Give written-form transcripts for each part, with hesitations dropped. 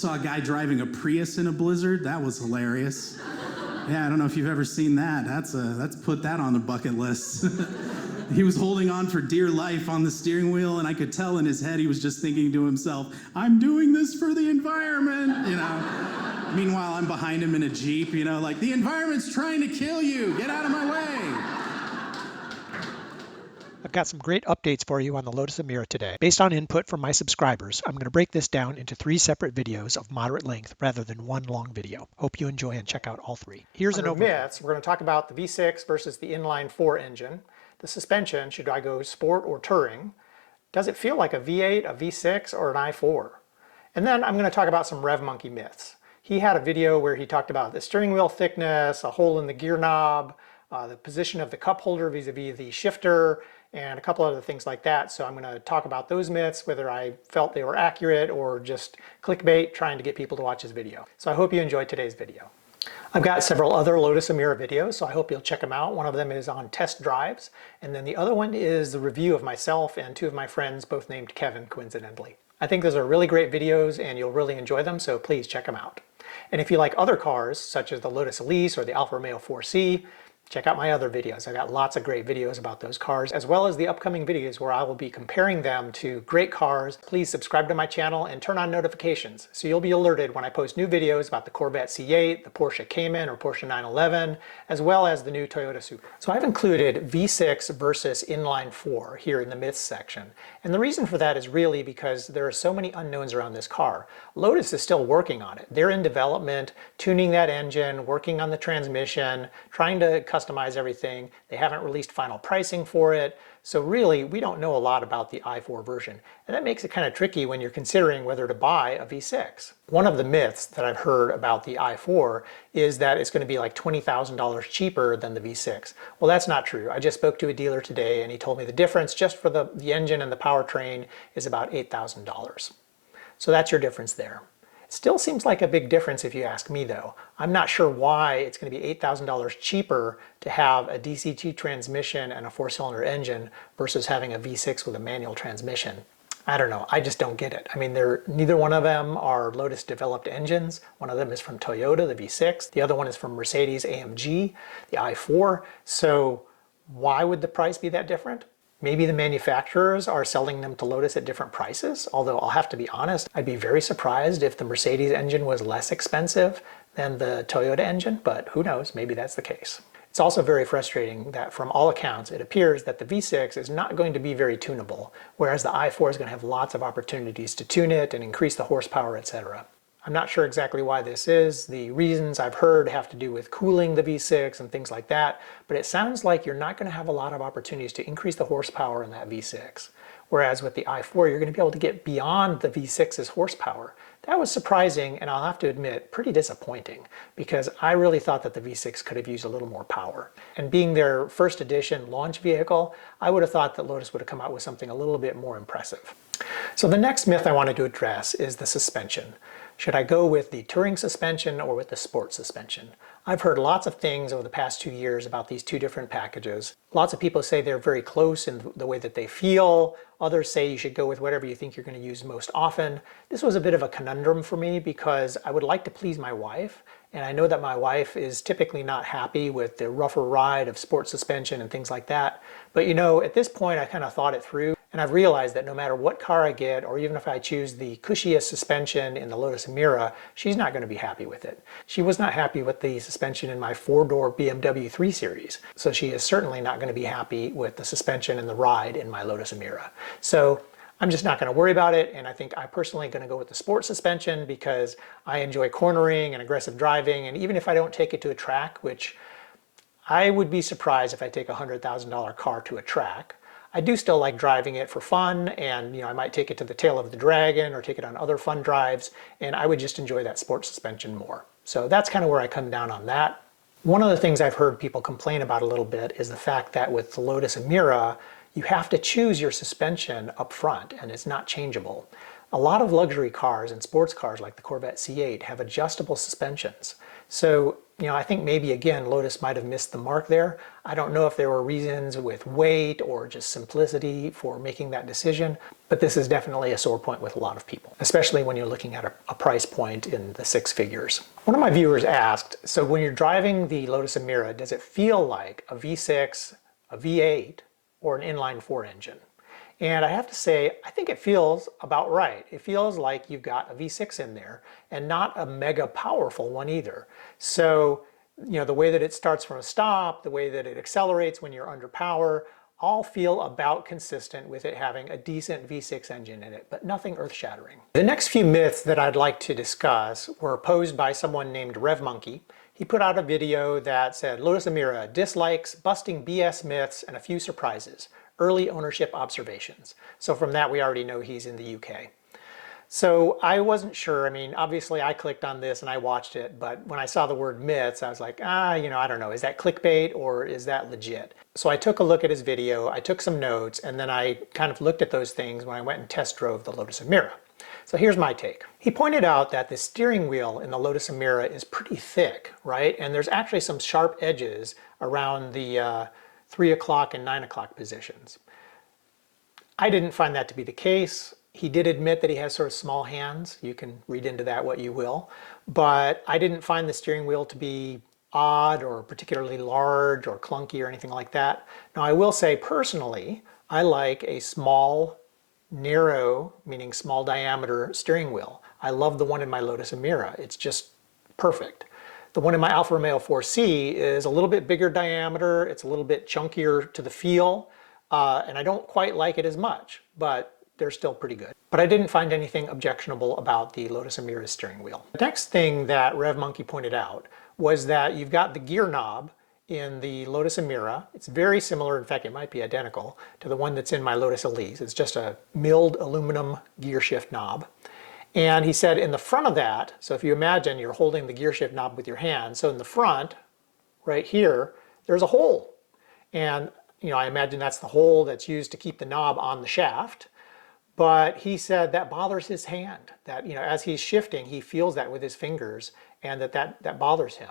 Saw a guy driving a Prius in a blizzard. That was hilarious. Yeah, I don't know if you've ever seen that. Let's put that on the bucket list. He was holding on for dear life on the steering wheel, and I could tell in his head he was just thinking to himself, I'm doing this for the environment, you know. Meanwhile, I'm behind him in a Jeep, you know, like, the environment's trying to kill you. Get out of my way. I've got some great updates for you on the Lotus Emira today. Based on input from my subscribers, I'm going to break this down into 3 separate videos of moderate length rather than one long video. Hope you enjoy and check out all 3. Here's an overview. Myths, we're going to talk about the V6 versus the inline 4 engine. The suspension, should I go sport or touring? Does it feel like a V8, a V6, or an i4? And then I'm going to talk about some RevMonkey myths. He had a video where he talked about the steering wheel thickness, a hole in the gear knob, the position of the cup holder vis-a-vis the shifter, and a couple other things like that. So I'm going to talk about those myths, whether I felt they were accurate or just clickbait trying to get people to watch his video. So I hope you enjoyed today's video. I've got several other Lotus Emira videos, so I hope you'll check them out. One of them is on test drives, and then the other one is the review of myself and 2 of my friends, both named Kevin, coincidentally. I think those are really great videos and you'll really enjoy them, so please check them out. And if you like other cars, such as the Lotus Elise or the Alfa Romeo 4C, check out my other videos. I got lots of great videos about those cars, as well as the upcoming videos where I will be comparing them to great cars. Please subscribe to my channel and turn on notifications so you'll be alerted when I post new videos about the Corvette C8, the Porsche Cayman or Porsche 911, as well as the new Toyota Supra. So I've included V6 versus inline 4 here in the myths section. And the reason for that is really because there are so many unknowns around this car. Lotus is still working on it. They're in development, tuning that engine, working on the transmission, trying to customize everything. They haven't released final pricing for it. So really, we don't know a lot about the i4 version. And that makes it kind of tricky when you're considering whether to buy a V6. One of the myths that I've heard about the i4 is that it's going to be like $20,000 cheaper than the V6. Well, that's not true. I just spoke to a dealer today and he told me the difference just for the engine and the powertrain is about $8,000. So that's your difference there. Still seems like a big difference if you ask me though. I'm not sure why it's going to be $8,000 cheaper to have a DCT transmission and a 4-cylinder engine versus having a V6 with a manual transmission. I don't know, I just don't get it. I mean, neither one of them are Lotus developed engines. One of them is from Toyota, the V6. The other one is from Mercedes AMG, the i4. So why would the price be that different? Maybe the manufacturers are selling them to Lotus at different prices, although I'll have to be honest, I'd be very surprised if the Mercedes engine was less expensive than the Toyota engine, but who knows, maybe that's the case. It's also very frustrating that from all accounts, it appears that the V6 is not going to be very tunable, whereas the i4 is going to have lots of opportunities to tune it and increase the horsepower, etc. I'm not sure exactly why this is. The reasons I've heard have to do with cooling the V6 and things like that, but it sounds like you're not going to have a lot of opportunities to increase the horsepower in that V6. Whereas with the i4, you're going to be able to get beyond the V6's horsepower. That was surprising, and I'll have to admit, pretty disappointing, because I really thought that the V6 could have used a little more power. And being their first edition launch vehicle, I would have thought that Lotus would have come out with something a little bit more impressive. So the next myth I wanted to address is the suspension. Should I go with the touring suspension or with the sport suspension? I've heard lots of things over the past 2 years about these 2 different packages. Lots of people say they're very close in the way that they feel. Others say you should go with whatever you think you're going to use most often. This was a bit of a conundrum for me because I would like to please my wife, and I know that my wife is typically not happy with the rougher ride of sport suspension and things like that. But you know, at this point I kind of thought it through, and I've realized that no matter what car I get, or even if I choose the cushiest suspension in the Lotus Emira, she's not going to be happy with it. She was not happy with the suspension in my 4-door BMW 3 Series, so she is certainly not going to be happy with the suspension and the ride in my Lotus Emira. So I'm just not going to worry about it, and I think I'm personally going to go with the sport suspension because I enjoy cornering and aggressive driving, and even if I don't take it to a track, which I would be surprised if I take a $100,000 car to a track, I do still like driving it for fun, and you know, I might take it to the Tail of the Dragon or take it on other fun drives, and I would just enjoy that sport suspension more. So that's kind of where I come down on that. One of the things I've heard people complain about a little bit is the fact that with the Lotus Emira, you have to choose your suspension up front and it's not changeable. A lot of luxury cars and sports cars like the Corvette C8 have adjustable suspensions. So, I think maybe again Lotus might have missed the mark there. I don't know if there were reasons with weight or just simplicity for making that decision, but this is definitely a sore point with a lot of people, especially when you're looking at a price point in the six figures. One of my viewers asked, so when you're driving the Lotus Emira, does it feel like a V6, a V8, or an inline-4 engine? And I have to say, I think it feels about right. It feels like you've got a V6 in there and not a mega powerful one either. So, the way that it starts from a stop, the way that it accelerates when you're under power, all feel about consistent with it having a decent V6 engine in it, but nothing earth-shattering. The next few myths that I'd like to discuss were posed by someone named RevMonkey. He put out a video that said, Lotus Emira dislikes, busting BS myths, and a few surprises. Early ownership observations. So from that, we already know he's in the UK. So I wasn't sure. I mean, obviously I clicked on this and I watched it, but when I saw the word myths, I was like, I don't know, is that clickbait or is that legit? So I took a look at his video, I took some notes, and then I kind of looked at those things when I went and test drove the Lotus Emira. So here's my take. He pointed out that the steering wheel in the Lotus Emira is pretty thick, right? And there's actually some sharp edges around the 3 o'clock and 9 o'clock positions. I didn't find that to be the case. He did admit that he has sort of small hands. You can read into that what you will. But I didn't find the steering wheel to be odd or particularly large or clunky or anything like that. Now I will say personally, I like a small, narrow, meaning small diameter steering wheel. I love the one in my Lotus Emira. It's just perfect. The one in my Alfa Romeo 4C is a little bit bigger diameter, it's a little bit chunkier to the feel, and I don't quite like it as much, but they're still pretty good. But I didn't find anything objectionable about the Lotus Emira's steering wheel. The next thing that RevMonkey pointed out was that you've got the gear knob in the Lotus Emira. It's very similar, in fact it might be identical, to the one that's in my Lotus Elise. It's just a milled aluminum gear shift knob. And he said in the front of that, so if you imagine you're holding the gear shift knob with your hand, so in the front, right here, there's a hole. And I imagine that's the hole that's used to keep the knob on the shaft. But he said that bothers his hand, that as he's shifting, he feels that with his fingers, and that bothers him.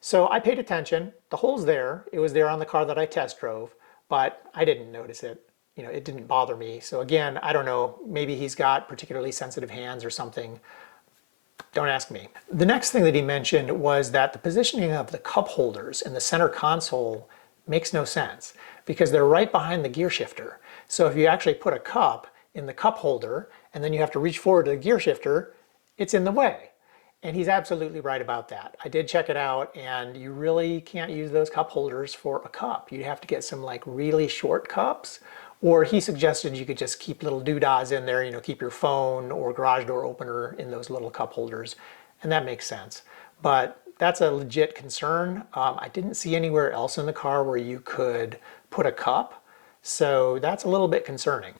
So I paid attention. The hole's there. It was there on the car that I test drove, but I didn't notice it. It didn't bother me. So again, I don't know, maybe he's got particularly sensitive hands or something. Don't ask me. The next thing that he mentioned was that the positioning of the cup holders in the center console makes no sense because they're right behind the gear shifter. So if you actually put a cup in the cup holder and then you have to reach forward to the gear shifter, it's in the way. And he's absolutely right about that. I did check it out, and you really can't use those cup holders for a cup. You'd have to get some like really short cups, or he suggested you could just keep little doodads in there, keep your phone or garage door opener in those little cup holders, and that makes sense. But that's a legit concern. I didn't see anywhere else in the car where you could put a cup, so that's a little bit concerning.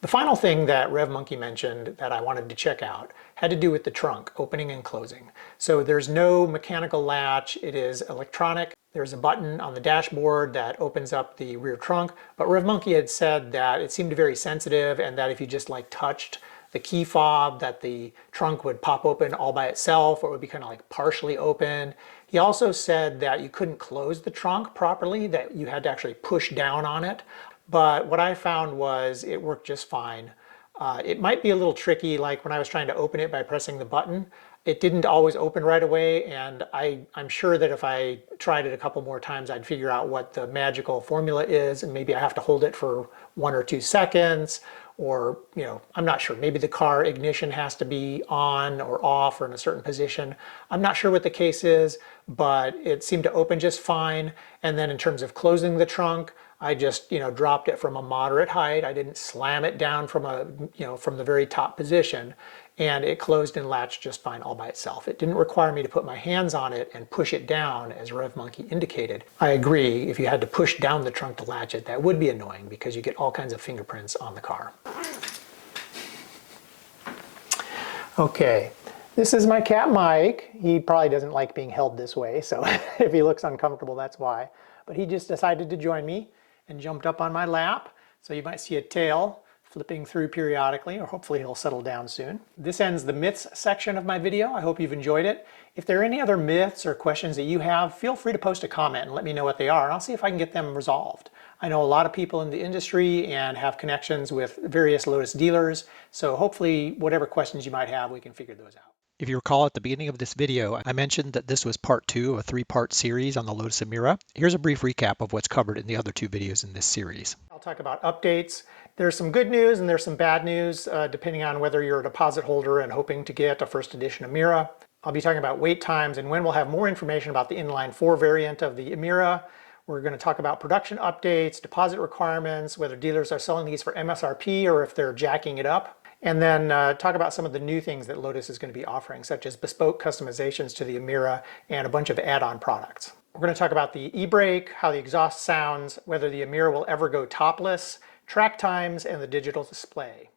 The final thing that RevMonkey mentioned that I wanted to check out had to do with the trunk opening and closing. So there's no mechanical latch, it is electronic. There's a button on the dashboard that opens up the rear trunk, but RevMonkey had said that it seemed very sensitive and that if you just touched the key fob that the trunk would pop open all by itself, or it would be kind of partially open. He also said that you couldn't close the trunk properly, that you had to actually push down on it. But what I found was it worked just fine. It might be a little tricky, like when I was trying to open it by pressing the button. It didn't always open right away, and I'm sure that if I tried it a couple more times, I'd figure out what the magical formula is, and maybe I have to hold it for 1 or 2 seconds, or, I'm not sure. Maybe the car ignition has to be on or off or in a certain position. I'm not sure what the case is, but it seemed to open just fine. And then in terms of closing the trunk, I just, dropped it from a moderate height. I didn't slam it down from from the very top position, and it closed and latched just fine all by itself. It didn't require me to put my hands on it and push it down as RevMonkey indicated. I agree, if you had to push down the trunk to latch it, that would be annoying because you get all kinds of fingerprints on the car. Okay, this is my cat Mike. He probably doesn't like being held this way, so if he looks uncomfortable, that's why. But he just decided to join me and jumped up on my lap. So you might see a tail flipping through periodically, or hopefully he'll settle down soon. This ends the myths section of my video. I hope you've enjoyed it. If there are any other myths or questions that you have, feel free to post a comment and let me know what they are, and I'll see if I can get them resolved. I know a lot of people in the industry and have connections with various Lotus dealers, so hopefully whatever questions you might have, we can figure those out. If you recall at the beginning of this video, I mentioned that this was part 2 of a 3-part series on the Lotus Emira. Here's a brief recap of what's covered in the other 2 videos in this series. I'll talk about updates. There's some good news and there's some bad news, depending on whether you're a deposit holder and hoping to get a first edition Emira. I'll be talking about wait times and when we'll have more information about the inline 4 variant of the Emira. We're going to talk about production updates, deposit requirements, whether dealers are selling these for MSRP or if they're jacking it up. And then talk about some of the new things that Lotus is going to be offering, such as bespoke customizations to the Emira and a bunch of add-on products. We're going to talk about the e-brake, how the exhaust sounds, whether the Emira will ever go topless, track times, and the digital display.